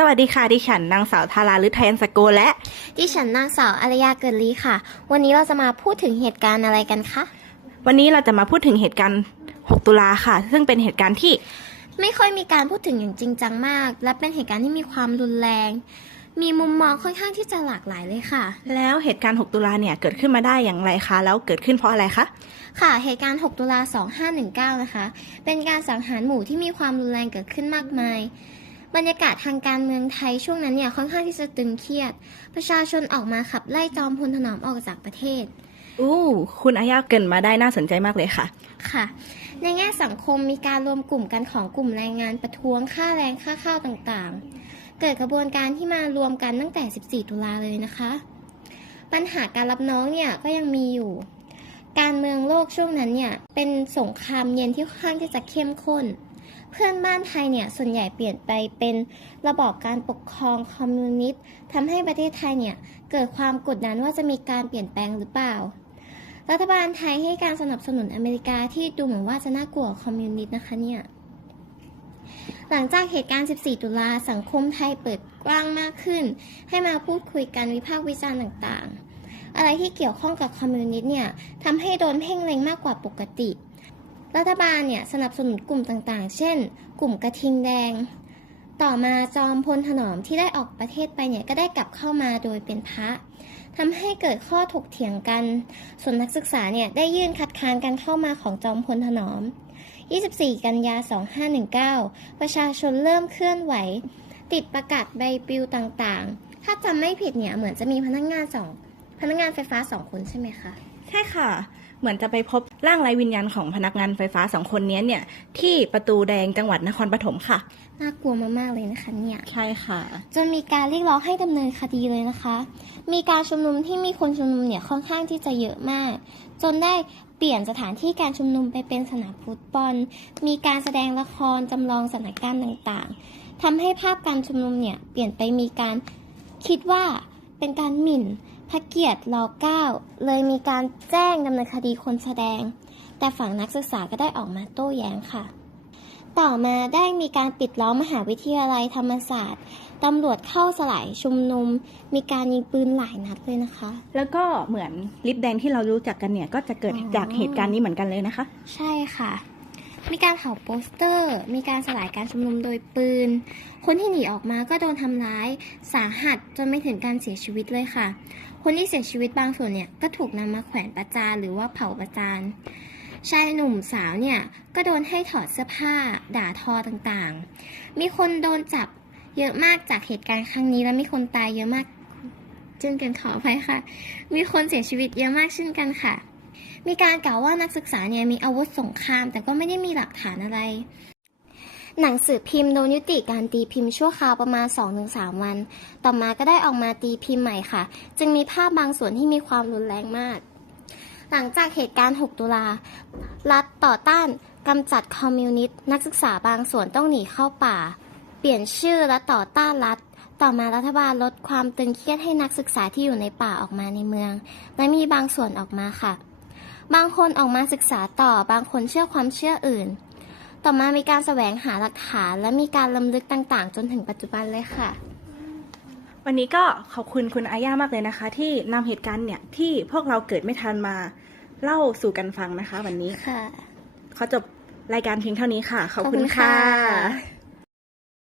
สวัสดีค่ะ ดิฉันนางสาวทาราฤทัยอันสโกและ ดิฉันนางสาวอารยาเกิดลีค่ะ วันนี้เราจะมาพูดถึงเหตุการณ์อะไรกันคะ วันนี้เราจะมาพูดถึงเหตุการณ์ 6 ตุลาค่ะ ซึ่งเป็นเหตุการณ์ที่ไม่ค่อยมีการพูดถึงอย่างจริงจังมาก และเป็นเหตุการณ์ที่มีความรุนแรง มีมุมมองค่อนข้างที่จะหลากหลายเลยค่ะ แล้วเหตุการณ์ 6 ตุลาเนี่ยเกิดขึ้นมาได้อย่างไรคะ แล้วเกิดขึ้นเพราะอะไรคะ ค่ะ เหตุการณ์ 6 ตุลา 2519 นะคะ เป็นการสังหารหมู่ที่มีความรุนแรงเกิดขึ้นมากมาย บรรยากาศทางการเมืองไทยช่วงนั้นเนี่ยค่อนข้างที่จะตึงเครียด ประชาชนออกมาขับไล่จอมพลถนอมออกจากประเทศ อู้คุณอายาเกรินมาได้น่าสนใจมากเลยค่ะ ค่ะ ในแง่สังคมมีการรวมกลุ่มกันของกลุ่มแรงงานประท้วงค่าแรงค่าข้าวต่างๆ เกิดกระบวนการที่มารวมกันตั้งแต่ 14 ตุลาเลยนะคะ ปัญหาการรับน้องเนี่ยก็ยังมีอยู่ การเมืองโลกช่วงนั้นเนี่ยเป็นสงครามเย็นที่ค่อนข้างที่จะเข้มข้น เพื่อนบ้านไทยเนี่ยส่วนใหญ่เปลี่ยนไปเป็นระบอบการปกครองคอมมิวนิสต์ทำให้ประเทศไทยเนี่ยเกิดความกดดันว่าจะมีการเปลี่ยนแปลงหรือเปล่า รัฐบาลไทยให้การสนับสนุนอเมริกาที่ดูเหมือนว่าจะน่ากลัวคอมมิวนิสต์นะคะเนี่ยหลังจากเหตุการณ์ 14 ตุลา สังคมไทยเปิดกว้างมากขึ้น ให้มาพูดคุยกันวิพากษ์วิจารณ์ต่างๆ อะไรที่เกี่ยวข้องกับคอมมิวนิสต์เนี่ยทำให้โดนเพ่งเล็งมากกว่าปกติ รัฐบาลเนี่ยสนับสนุนกลุ่มต่างๆ เช่น กลุ่มกระทิงแดง ต่อมาจอมพลถนอมที่ได้ออกประเทศไปเนี่ยก็ได้กลับเข้ามาโดยเป็นพระทำให้เกิดข้อถกเถียงกัน ส่วนนักศึกษาเนี่ยได้ยื่นคัดค้านการเข้ามาของจอมพลถนอม 24 กันยา 2519 ประชาชนเริ่มเคลื่อนไหว ติดประกาศใบปลิวต่างๆ ถ้าจำไม่ผิดเนี่ยเหมือนจะมีพนักงานสองพนักงานไฟฟ้าสองคนใช่ไหมคะ ใช่ค่ะ เหมือนจะไปพบร่างไร้วิญญาณของพนักงานไฟฟ้าสองคนนี้เนี่ย ที่ประตูแดงจังหวัดนครปฐมค่ะ น่ากลัวมากๆเลยนะคะเนี่ยใช่ค่ะ จนมีการเรียกร้องให้ดำเนินคดีเลยนะคะ มีการชุมนุมที่มีคนชุมนุมเนี่ยค่อนข้างที่จะเยอะมาก จนได้เปลี่ยนสถานที่การชุมนุมไปเป็นสนามฟุตบอล มีการแสดงละครจำลองสถานการณ์ต่างๆทำให้ภาพการชุมนุมเนี่ยเปลี่ยนไปมีการคิดว่าเป็นการหมิ่น พระเกียรติรอเก้าเลยมีการแจ้งดำเนินคดีคนแสดง แต่ฝั่งนักศึกษาก็ได้ออกมาโต้แย้งค่ะ ต่อมาได้มีการปิดล้อมมหาวิทยาลัยธรรมศาสตร์ตำรวจเข้าสลายชุมนุม มีการยิงปืนหลายนัดเลยนะคะ แล้วก็เหมือนลิปแดงที่เรารู้จักกันเนี่ย ก็จะเกิดอ๋อจากเหตุการณ์นี้เหมือนกันเลยนะคะ ใช่ค่ะ มีการเผาโปสเตอร์ มีการสลายการชุมนุมโดยปืน คนที่หนีออกมาก็โดนทำร้าย สาหัสจนไม่ถึงการเสียชีวิตเลยค่ะคนที่เสียชีวิตบางส่วนเนี่ยก็ถูกนำมาแขวนประจานหรือว่าเผาประจานชายหนุ่มสาวเนี่ยก็โดนให้ถอดเสื้อผ้าด่าทอต่างๆ มีคนโดนจับเยอะมากจากเหตุการณ์ครั้งนี้ และมีคนตายเยอะมากเช่นกันขออภัยค่ะ มีคนเสียชีวิตเยอะมากเช่นกันค่ะ มีการกล่าวว่านักศึกษาเนี่ยมีอาวุธสงคราม แต่ก็ไม่ได้มีหลักฐานอะไร หนังสือพิมพ์โดนยุติการตีพิมพ์ชั่วคราวประมาณ 2-3 วัน ต่อมาก็ได้ออกมาตีพิมพ์ใหม่ค่ะ จึงมีภาพบางส่วนที่มีความรุนแรงมาก หลังจากเหตุการณ์ 6 ตุลา รัฐต่อต้านกำจัดคอมมิวนิสต์นักศึกษาบางส่วนต้องหนีเข้าป่า เปลี่ยนชื่อและต่อต้านรัฐ ต่อมารัฐบาลลดความตึงเครียดให้นักศึกษาที่อยู่ในป่าออกมาในเมือง และมีบางส่วนออกมาค่ะ บางคนออกมาศึกษาต่อบางคนเชื่อความเชื่ออื่น ต่อมามีการแสวงหาหลักฐาน และมีการลำลึกต่างๆ จนถึงปัจจุบันเลยค่ะ วันนี้ก็ขอบคุณคุณอาย่ามากเลยนะคะ ที่นำเหตุการณ์เนี่ยที่พวกเราเกิดไม่ทันมา เล่าสู่กันฟังนะคะ วันนี้ค่ะขอจบรายการเพียงเท่านี้ค่ะ ขอบขอบคุคุณณค่ะค่ะ